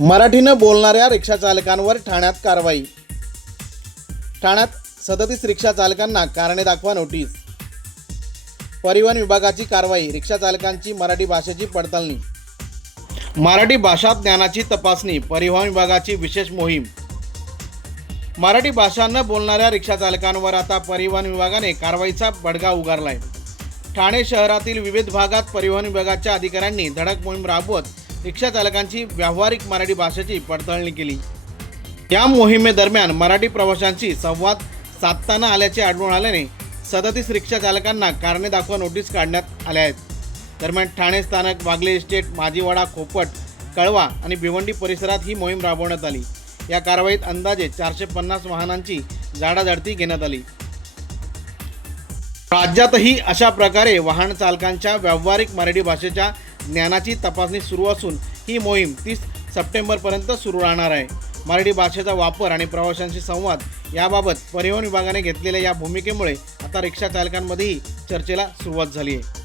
मराठीनं बोलणाऱ्या रिक्षा चालकांवर ठाण्यात कारवाई। ठाण्यात 37 रिक्षा चालकांना कारणे दाखवा नोटीस। परिवहन विभागाची कारवाई, रिक्षा चालकांची मराठी भाषेची पडताळणी। मराठी भाषा ज्ञानाची तपासणी, परिवहन विभागाची विशेष मोहीम। मराठी भाषा न बोलणाऱ्या रिक्षा चालकांवर आता परिवहन विभागाने कारवाईचा बडगा उगारलाय। ठाणे शहरातील विविध भागात परिवहन विभागाच्या अधिकाऱ्यांनी धडक मोहीम राबवत रिक्षा चालकांची व्यावहारिक मराठी भाषेची पडताळणी केली। या मोहिमेदरम्यान मराठी प्रवाशांशी संवाद साधताना आल्याचे आढळून आल्याने 37 रिक्षा चालकांना कारणे दाखवा नोटीस काढण्यात आल्या आहेत। दरम्यान ठाणे स्थानक, वागले इस्टेट, माजीवाडा, खोपट, कळवा आणि भिवंडी परिसरात ही मोहीम राबवण्यात आली। या कारवाईत अंदाजे 450 वाहनांची झाडाझडती घेण्यात आली। राज्यातही अशा प्रकारे वाहन चालकांच्या व्यावहारिक मराठी भाषेच्या ज्ञानाची तपासणी सुरू असून ही मोहीम 30 सप्टेंबरपर्यंत सुरू राहणार आहे। मराठी भाषेचा वापर आणि प्रवाशांशी संवाद याबाबत परिवहन विभागाने घेतलेल्या या भूमिकेमुळे आता रिक्षा चालकांमध्येही चर्चेला सुरुवात झाली आहे।